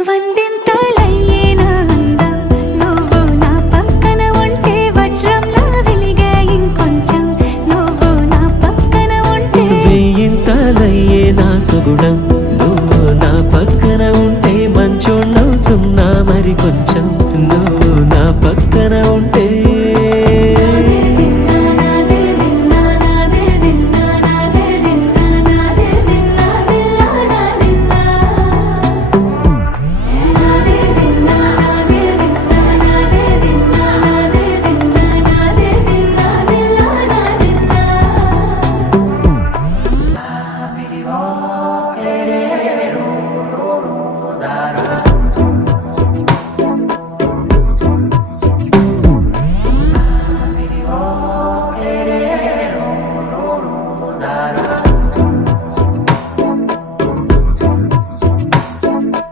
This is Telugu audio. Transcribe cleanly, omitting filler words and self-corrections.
వందింతలయ్యేనా అందం నువ్వు నా పక్కన ఉంటే వజ్రంలా వెలిగే ఇంకొంచెం నువ్వు నా పక్కన ఉంటే వేయింతలయ్యేనా సుగుణం